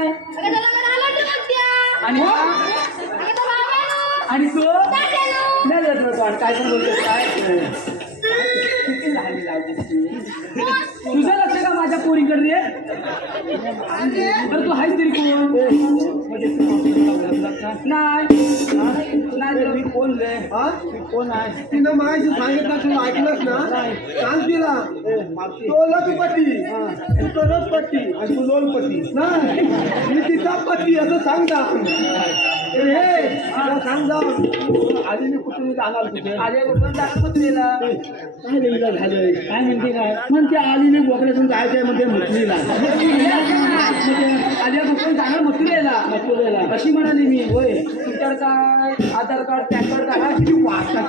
काय आणि हा? आणि तो? नाही जात काय पण बोलतोस काय? किती लहान तुझं लक्ष का माझ्या पोरीकडे रे? बरं तू आहेस तरी कोण? नाही नाही. मी कोण रे हा? मी कोण आहे? तिनं माझी सांगितलं तू ऐकलंस ना? सांग तिला. तो लखपती. तो रथपती. आणि तू लोलपती. नाही मी तिचा पती असं सांग तिला सांग जा. आधी मी कुठून जाणार तुझे आले बरोबर जाणार तुला काय झालंय काय म्हणते काय? म्हणते मी बोकड्यातून जायचंयमध्ये म्हटलीला. आल्या बरोबर जाणार मथुरेला मथुरेला. अशी म्हणाली मी? होय. तुमच्याकडे काय आधार कार्ड पॅन कार्ड काय किती वाचता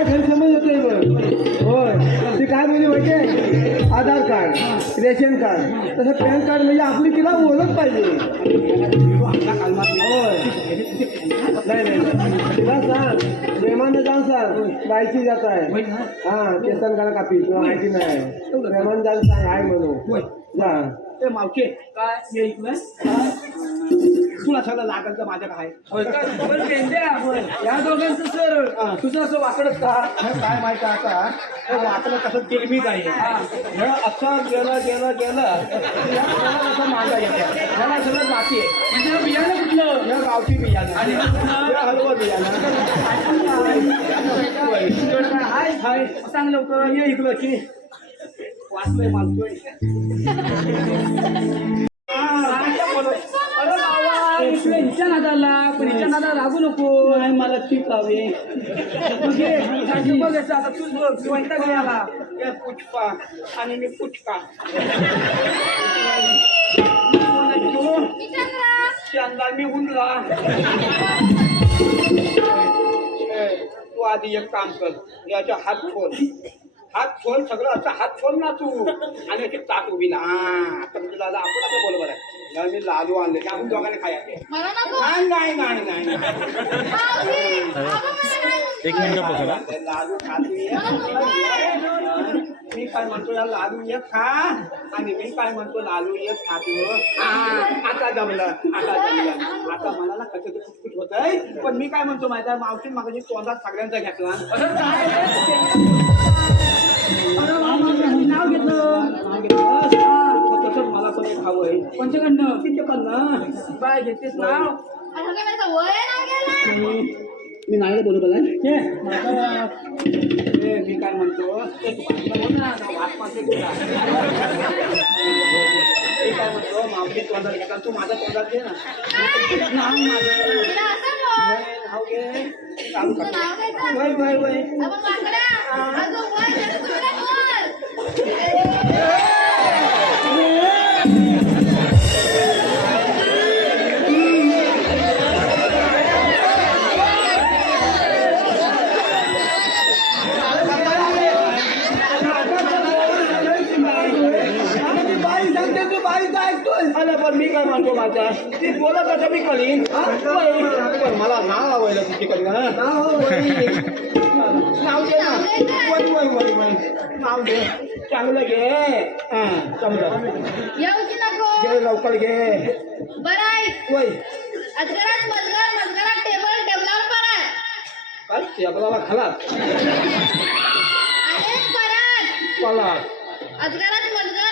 तुझा गैरसमज होतोय बघ होय. ती काय म्हणजे माहितीये आधार कार्ड रेशन कार्ड. तसं पॅन कार्ड म्हणजे आपली तिला ओळख पाहिजे. होय. नाही नाही. नाही. तिला सांग. प्रेमानं जाऊन सांग. बायची जात आहे. हा केसन काढा कापी. तुला माहिती नाही. प्रेमानं जाऊन सांग. आहे म्हणून. जा. ते मावके काय तुला सगळं लागल तर माझ्या काय होय काय पण या दोघांचं सर तुझं असं वाकडत का? काय माहिती आता? हे आपलं कसं किरमीच आहे. हे. असं गेलं गेलं गेलं. या सगळं असं मागा येते ह्याला सगळं जाती आहे. म्हणजे बियाणं कुठलं? हे गावठी बियाणं. आणि हे हलवं बियाणं. हाय. हाय. सांग लवकर. ये इकडं की. वाचलंय मागतोय अरे बाबा इकडे हिच्या नादाला पण हिच्या नादाला लागू नको नाही मला ठीक हवे मग आता तूच बघ वैताग हे पुष्पा आणि मी पुचका मी चंद्रा त्यांना मी उनला. तू आधी एक काम कर याच्या हात खोल. हात खोल सगळं असं हात खोल ना तू. आणि अशी ताट उभी ना हा तर तुला आता आपण आता बरोबर आहे मी लाडू आणले की आपण दोघांनी नको. नाही नाही नाही नाही. एक मिनिट लाडू तू. मी काय म्हणतो या लाडू एक खा. आणि मी काय म्हणतो लाडू एक खा तू. हा, आता जमलं आता जमलं. आता मला ना कसं कुटकुट होत आहे पण मी काय म्हणतो माहिती आहे? मावशी मागाशी तोंडात सगळ्यांचा घेतला. नाव घेतलं मग तसंच मला पण एक हवं आहे पंचखंड तिच्याकडनं बाय घेतेस नाव काय मी नाही बरोबर आहे मी काय म्हणतो ते मी काय म्हणतो मावशी तोंडात घेतला तू माझा तोंडात घे ना नाव माझं नाव घे. चालू तुझं कर ऐकतोय. अरे पण मी काय माझा ती मी करीन पण मला नाव आवडलं तिच्याकडनं नाव दे ना. वय वय वय वय. नाव दे. चांगलं घे. हा चांगलं नको? घे लवकर घे. बरं ऐक वय. अजगरात मजगर मजगरात टेबल टेबलावर परत काय? ते आपल्याला खाला. अरे परत पाला अजगरात मजगर मजगरात टेबल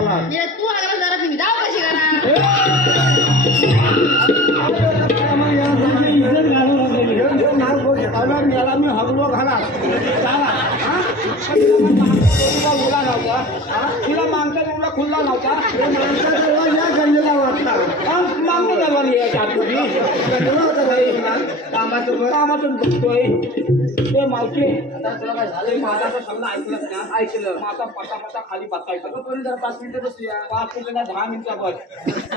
पळा. म्हणजे तू अगला जरा तुम्ही जाऊ कशी करा याला मी हगलो घाला हा? उला नव्हता हा? तुला खुल्ला नव्हता या गल्लीला वाटला मागणं कामातून बघतोय ते मावशी आता तुला काय झालं माझा सगळं ऐकलं ना. ऐकलं. माझा पटा पटा खाली बसायचं. अगं, पण जरा पाच मिनिटं बसूया. पाच मिनिटं दहा मिनिटं बस.